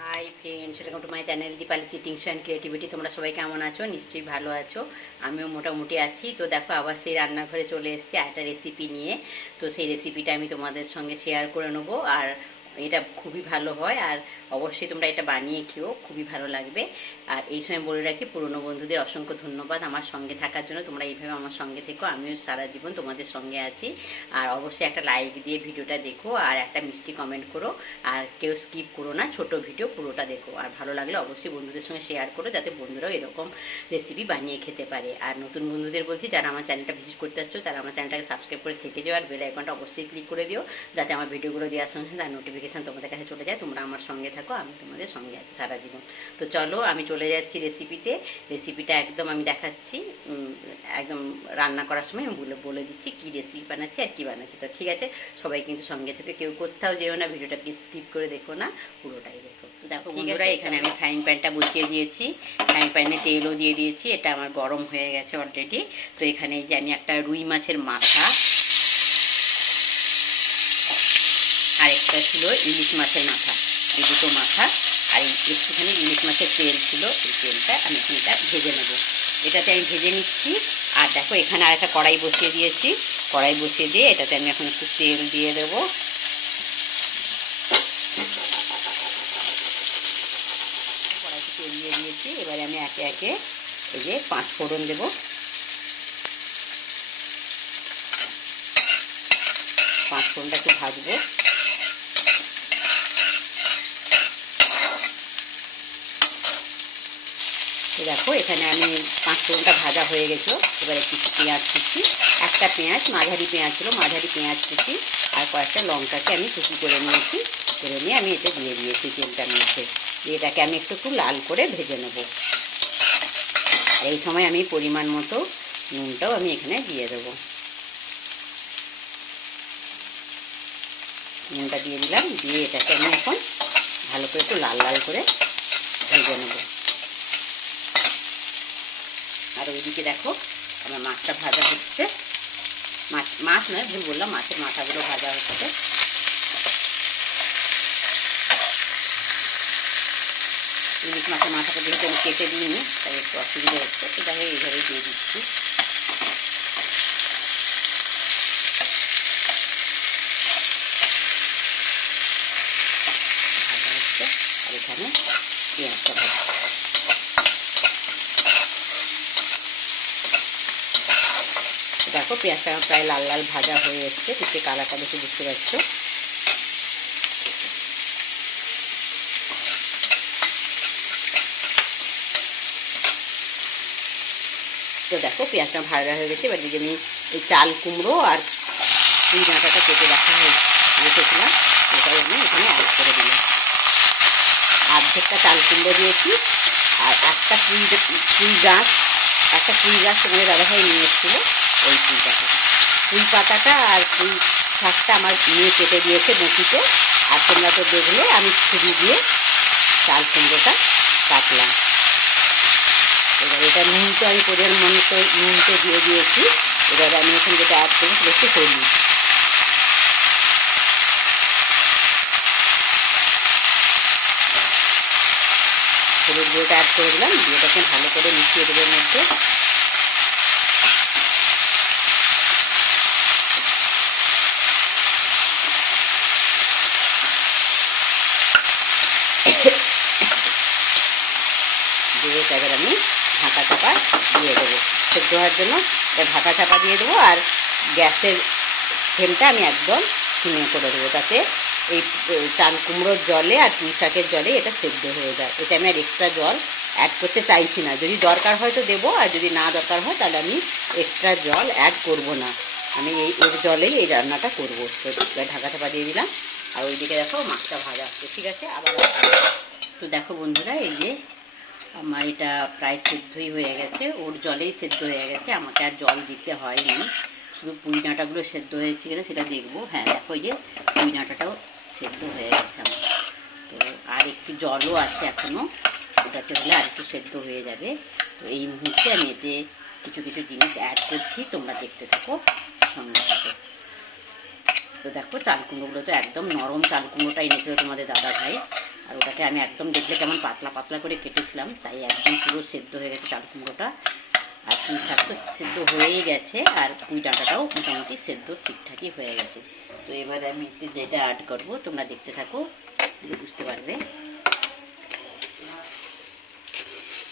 High friends, welcome to my channel Dipali চিটিংস and creativity. তোমরা সবাই কেমন আছো? নিশ্চয়ই ভালো আছো। আমিও মোটামুটি আছি। তো দেখো, আবার সেই রান্নাঘরে চলে এসেছি একটা রেসিপি নিয়ে। তো সেই রেসিপিটা আমি তোমাদের সঙ্গে শেয়ার করে নেবো। আর এটা খুবই ভালো হয়, আর অবশ্যই তোমরা এটা বানিয়ে খেও, খুবই ভালো লাগবে। আর এই সময় বলে রাখি, পুরনো বন্ধুদের অসংখ্য ধন্যবাদ আমার সঙ্গে থাকার জন্য। তোমরা এইভাবে আমার সঙ্গে থেকো, আমিও সারা জীবন তোমাদের সঙ্গে আছি। আর অবশ্যই একটা লাইক দিয়ে ভিডিওটা দেখো, আর একটা মিষ্টি কমেন্ট করো। আর কেউ স্কিপ করো না, ছোট ভিডিও পুরোটা দেখো। আর ভালো লাগলে অবশ্যই বন্ধুদের সঙ্গে শেয়ার করো, যাতে বন্ধুরাও এরকম রেসিপি বানিয়ে খেতে পারে। আর নতুন বন্ধুদের বলছি, যারা আমার চ্যানেলটা ভিজিট করতে আসছো, তারা আমার চ্যানেলটাকে সাবস্ক্রাইব করে থেকে যাও, আর বেল আইকনটা অবশ্যই ক্লিক করে দিও, যাতে আমার ভিডিওগুলো দেওয়ার সঙ্গে তার নোটিফিকেশান তোমাদের কাছে চলে যায়। তোমরা আমার সঙ্গে থাকো, আমি তোমাদের সঙ্গে আছি সারা জীবন। তো চলো, আমি চলে যাচ্ছি রেসিপিতে। রেসিপিটা একদম আমি দেখাচ্ছি, একদম রান্না করার সময় আমি বলে দিচ্ছি কী রেসিপি বানাচ্ছি আর কী বানাচ্ছি। তো ঠিক আছে, সবাই কিন্তু সঙ্গে থেকে কেউ কোথাও যেও না, ভিডিওটাকে স্কিপ করে দেখো না, পুরোটাই দেখো। তো দেখো বন্ধুরা, এখানে আমি ফ্রাইং প্যানটা বসিয়ে দিয়েছি, ফ্রাইং প্যানে তেলও দিয়ে দিয়েছি, এটা আমার গরম হয়ে গেছে অলরেডি। তো এখানে যে আমি একটা রুই মাছের মাথা, আর একটা ছিল ইলিশ মাছের মাথা, এই দুটো মাথা, আর একটুখানি ইলিশ মাছের তেল ছিল, এই তেলটা আমি এখানটা ভেজে নেবো। এটাতে আমি ভেজে নিচ্ছি। আর দেখো, এখানে আর একটা কড়াই বসিয়ে দিয়েছি, কড়াই বসিয়ে দিয়ে এটাতে আমি এখন একটু তেল দিয়ে দেবো। কড়াইতে তেল দিয়ে দিয়েছি, এবারে আমি একে একে এই যে 5 ফোড়ন দেবো। 5 ফোড়নটা একটু ভাজবো। দেখো, এখানে আমি 5 ফোড়নটা ভাজা হয়ে গেছিলো। এবারে কিছু পেঁয়াজ কুচি, একটা পেঁয়াজ, মাঝারি পেঁয়াজ ছিল, মাঝারি পেঁয়াজ কুচি, আর কয়েকটা লঙ্কাকে আমি কুচি করে নিয়েছি। করে নিয়ে আমি এতে দিয়ে দিয়েছি তেলটার মধ্যে। এটাকে আমি একটু লাল করে ভেজে নেব। আর এই সময় আমি পরিমাণ মতো নুনটাও আমি এখানে দিয়ে দেবো। নুনটা দিয়ে দিলাম, দিয়ে এটাকে আমি এখন ভালো করে একটু লাল লাল করে ভেজে নেব। আর ওইদিকে দেখো, আমার মাছটা ভাজা হচ্ছে। মাছ নয়, ভুল বললাম, মাছের মাথাগুলো ভাজা হচ্ছে। ইলিশ মাছের মাথাটা যেহেতু আমি কেটে দিইনি, তাই একটু অসুবিধা হচ্ছে, এটাকে এইভাবেই দিয়ে দিচ্ছি। ভাজা হচ্ছে, আর এখানে পেঁয়াজটা ভাজা। দেখো, পেঁয়াজটা প্রায় লাল লাল ভাজা হয়ে এসছে, পিঠে কালারটা দেখে বুঝতে পারছো। তো দেখো, পেঁয়াজটা ভাজা হয়ে গেছে। এবার দিকে আমি এই চাল কুমড়ো আর পুঁই ডাঁটাটা কেটে রেখেছিলাম, এটাই আমি এখানে অ্যাড করে দিলাম। অর্ধেকটা চাল কুমড়ো দিয়েছি, আর একটা পুঁই গাছ তোমাদের দাদাভাই নিয়ে এসেছিলো, ওই পুঁই পাতাটা আর পুঁই শাকটা আমার নিয়ে কেটে দিয়েছে বটিতে। আর তোমরা তো দেখলে আমি ছুরি দিয়ে চাল কুমড়োটা কাটলাম। এবার এটা নুনটা আমি পরিমাণ মতো নুনটা দিয়ে দিয়েছি। এবার আমি এখন যেটা অ্যাড করবো সেটা হচ্ছে হলুদ। হলুদ গুঁড়োটা অ্যাড করে দিলাম, দিয়ে এটাকে ভালো করে মিশিয়ে দেবো এর মধ্যে। দিয়ে এবার আমি ঢাকা চাপা দিয়ে দেবো সেদ্ধ হওয়ার জন্য। ঢাকা চাপা দিয়ে দেবো, আর গ্যাসের ফ্লেমটা আমি একদম সিমে করে দেবো, যাতে এই চাল কুমড়োর জলে আর পুঁই শাকের জলে এটা সেদ্ধ হয়ে যায়। এটা আমি আর এক্সট্রা জল অ্যাড করতে চাইছি না। যদি দরকার হয় তো দেবো, আর যদি না দরকার হয় তাহলে আমি এক্সট্রা জল অ্যাড করব না। আমি এর জলেই এই রান্নাটা করবো। তো ঢাকা চাপা দিয়ে দিলাম। আর ওইদিকে দেখো, মাছটা ভাজা হচ্ছে। ঠিক আছে, আবার তো দেখো বন্ধুরা, এই যে আমার এটা প্রায় সেদ্ধই হয়ে গেছে, ওর জলেই সেদ্ধ হয়ে গেছে, আমাকে আর জল দিতে হয়নি। শুধু পুঁই ডাঁটাগুলো সেদ্ধ হয়েছে কিনা সেটা দেখবো। হ্যাঁ দেখো, এই যে পুঁই ডাঁটাটাও সেদ্ধ হয়ে গেছে আমার। তো আর একটু জলও আছে এখনও, ওটাতে হলে আর একটু সেদ্ধ হয়ে যাবে। তো এই মুহূর্তে আমি এতে কিছু কিছু জিনিস অ্যাড করছি, তোমরা দেখতে থাকো, সঙ্গে থাকো। তো দেখো চাল কুমড়োগুলো তো একদম নরম চাল কুমড়োটা এনেছিল তোমাদের দাদা ভাই, আর ওটাকে আমি একদম দেখলে কেমন পাতলা পাতলা করে কেটেছিলাম, তাই একদম পুরো সেদ্ধ হয়ে গেছে চাল কুমড়োটা। আর পুঁই শাক তো সেদ্ধ হয়েই গেছে, আর পুঁই ডাঁটাটাও মোটামুটি সেদ্ধ ঠিকঠাকই হয়ে গেছে। তো এবার আমি যেটা অ্যাড করবো তোমরা দেখতে থাকো, বুঝতে পারবে।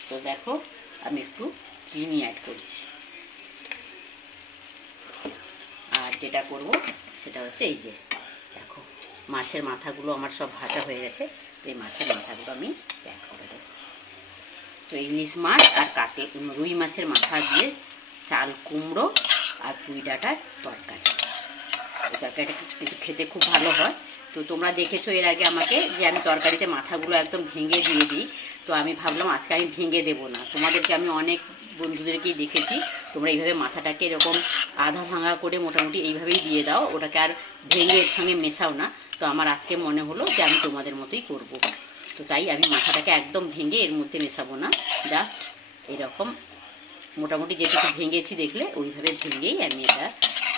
তো দেখো আমি একটু চিনি অ্যাড করছি, আর যেটা করব সেটা হচ্ছে এই যে দেখো মাছের মাথাগুলো আমার সব ভাজা হয়ে গেছে, তো এই মাছের মাথাগুলো আমি অ্যাড করে দেবো। তো ইলিশ মাছ আর রুই মাছের মাথা দিয়ে চাল কুমড়ো আর পুঁই ডাঁটার তরকারি, এই তরকারিটা কিন্তু খেতে খুব ভালো হয়। তো তোমরা দেখেছো এর আগে আমাকে যে আমি তরকারিতে মাথাগুলো একদম ভেঙে দিয়ে দিই, তো আমি ভাবলাম আজকে আমি ভেঙে দেবো না। তোমাদেরকে আমি অনেক বন্ধুদেরকেই দেখেছি তোমরা এইভাবে মাথাটাকে এরকম আধা ভাঙা করে মোটামুটি এইভাবেই দিয়ে দাও, ওটাকে আর ভেঙে এর সঙ্গে মেশাও না। তো আমার আজকে মনে হলো যে আমি তোমাদের মতোই করব, তো তাই আমি মাথাটাকে একদম ভেঙে এর মধ্যে মেশাবো না, জাস্ট এরকম মোটামুটি যেটুকু ভেঙেছি দেখলে ওইভাবে ভেঙেই আমি এটা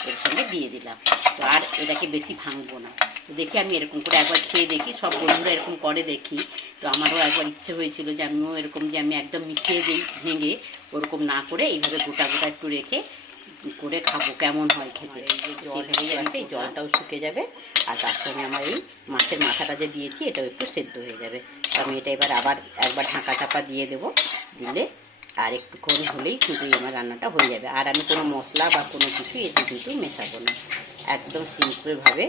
এর সঙ্গে দিয়ে দিলাম। তো আর এটাকে বেশি ভাঙবো না। তো দেখি আমি এরকম করে একবার খেয়ে দেখি, সব বন্ধুরা এরকম করে দেখি। তো আমারও একবার ইচ্ছে হয়েছিল যে আমিও এরকম যে আমি একদম মিশিয়ে দিই ভেঙে, ওরকম না করে এইভাবে গোটা গোটা একটু রেখে করে খাবো কেমন হয় খেতে। সেইভাবেই আছে, এই জলটাও শুকে যাবে, আর তার সঙ্গে আমার এই মাছের মাথাটা যে দিয়েছি এটাও একটু সেদ্ধ হয়ে যাবে। তো আমি এটা এবার আবার একবার ঢাকা চাপা দিয়ে দেবো, দিলে আর একটুক্ষণ হলেই কিন্তু আমার রান্নাটা হয়ে যাবে। আর আমি কোনো মশলা বা কোনো কিছু এতে কিন্তু মেশাবো না, একদম সিম্পলভাবে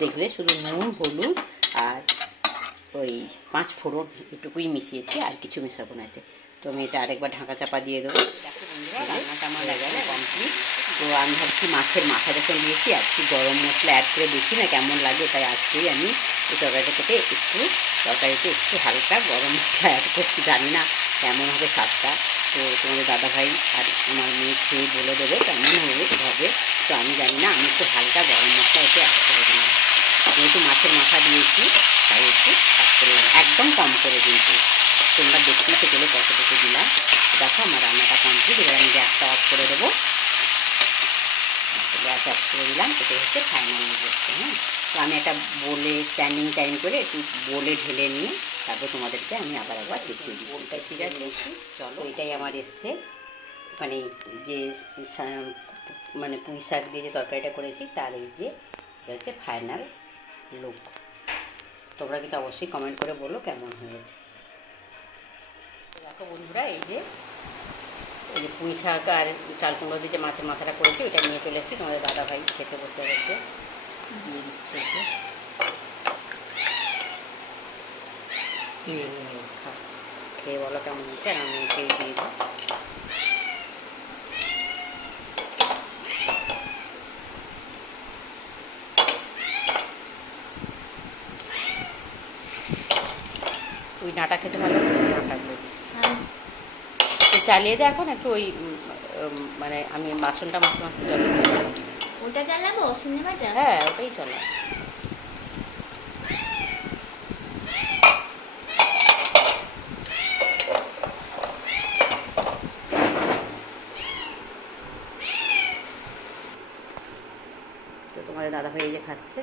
দেখলে শুধু নুন হলুদ আর ওই 5 ফোড়ন এটুকুই মিশিয়েছি, আর কিছু মেশাবো না এতে। তো আমি এটা আরেকবার ঢাকা চাপা দিয়ে দেবো। দেখো বন্ধুরা রান্নাটা আমার হয়ে গেলে কমপ্লিট। তো আমি ভাবছি মাছের মাথা যখন দিয়েছি আজকে গরম মশলা অ্যাড করে দেখি না কেমন লাগে, তাই আজকেই আমি এই তরকারিটাতে তরকারিতে একটু হালকা গরম মশলা অ্যাড করছি, জানি না কেমন হবে স্বাদটা। তো তোমাদের দাদাভাই আর আমার মেয়ে খেয়ে বলে দেবে কেমন হবে। তো আমি জানি না, আমি একটু হালকা গরম মশলা এতে অ্যাড করে দিলাম, যেহেতু মাছের মাথা দিয়েছি তাই একটু অ্যাড করলাম, একদম কম করে কিন্তু। তোমরা দেখতেই তো গেলে কতটুকু দিলাম। দেখো আমার রান্নাটা কমপ্লিট, এবার আমি গ্যাসটা অফ করে দেবো। গ্যাস অফ করে দিলাম, এটা হচ্ছে ফাইনাল লুক। হ্যাঁ, তো আমি একটা বলে স্ট্যান্ডিং টাইম করে একটু বলে ঢেলে নিয়ে তারপর তোমাদেরকে আমি আবার একবার দেখিয়ে দিই। বলটা ঠিক আছে, চলো এটাই আমার এসছে, মানে যে মানে পুঁই শাক দিয়ে যে তরকারিটা করেছি তার এই যে হচ্ছে ফাইনাল লুক। তোমরা কিন্তু অবশ্যই কমেন্ট করে বলো কেমন হয়েছে। দেখো বন্ধুরা এই যে পুঁই শাক আর চাল কুমড়ো দিয়ে যে মাছের মাথাটা করেছি ওইটা নিয়ে চলে এসেছি, তোমাদের দাদাভাই খেতে বসে গেছে, দিয়ে দিচ্ছে ওকে। খেয়ে বলো কেমন হয়েছে, আর আমি খেয়ে দিয়ে দিই। ওই ডাঁটা খেতে ভালো লাগে, ডাঁটাগুলো দিচ্ছি। চালিয়ে দে এখন একটু, ওই মানে আমি বাসনটা মাঝতে মাঝতে জল ওটা চালাবো সিনেমাটা, হ্যাঁ ওটাই চলা। তো তোমাদের দাদা ভাই এই যে খাচ্ছে,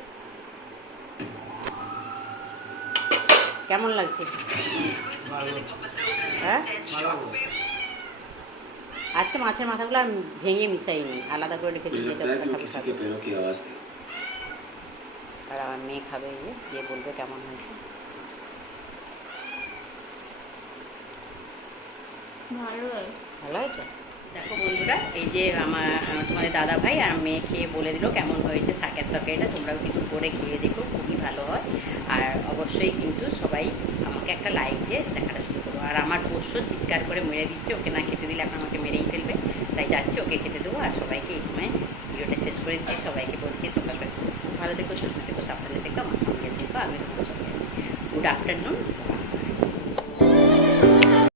কেমন লাগছে? হ্যাঁ, আজকে মাছের মাথাগুলো আর ভেঙে মিশাইনি, আলাদা করে রেখেছি যেটা খাবে। আর আমার মেয়ে খাবে, এই যে বলবে কেমন হয়েছে। ভালো হয়েছে। দেখো বন্ধুরা এই যে তোমাদের দাদা ভাই আর মেয়ে খেয়ে বলে দিল কেমন হয়েছে শাকের তরকারিটা। তোমরাও কিন্তু করে খেয়ে দেখো, খুবই ভালো হয়। আর অবশ্যই কিন্তু সবাই আমাকে একটা লাইক দিয়ে দেখাটা শুরু করবো। আর আমার পোষ্য চিৎকার করে মেরে দিচ্ছে, ওকে না খেতে দিলে আপনার আমাকে মেরেই ফেলবে, তাই যাচ্ছে ওকে খেতে দেবো। আর সবাইকে এই সময় ভিডিওটা শেষ করে দিচ্ছি, সবাইকে বলছি সকালটা খুব ভালো থেকো, সুস্থ থেকো, সাবধানে থেকো, আমার সঙ্গে থেকো, আমি তোমার সঙ্গে আছি। Good afternoon.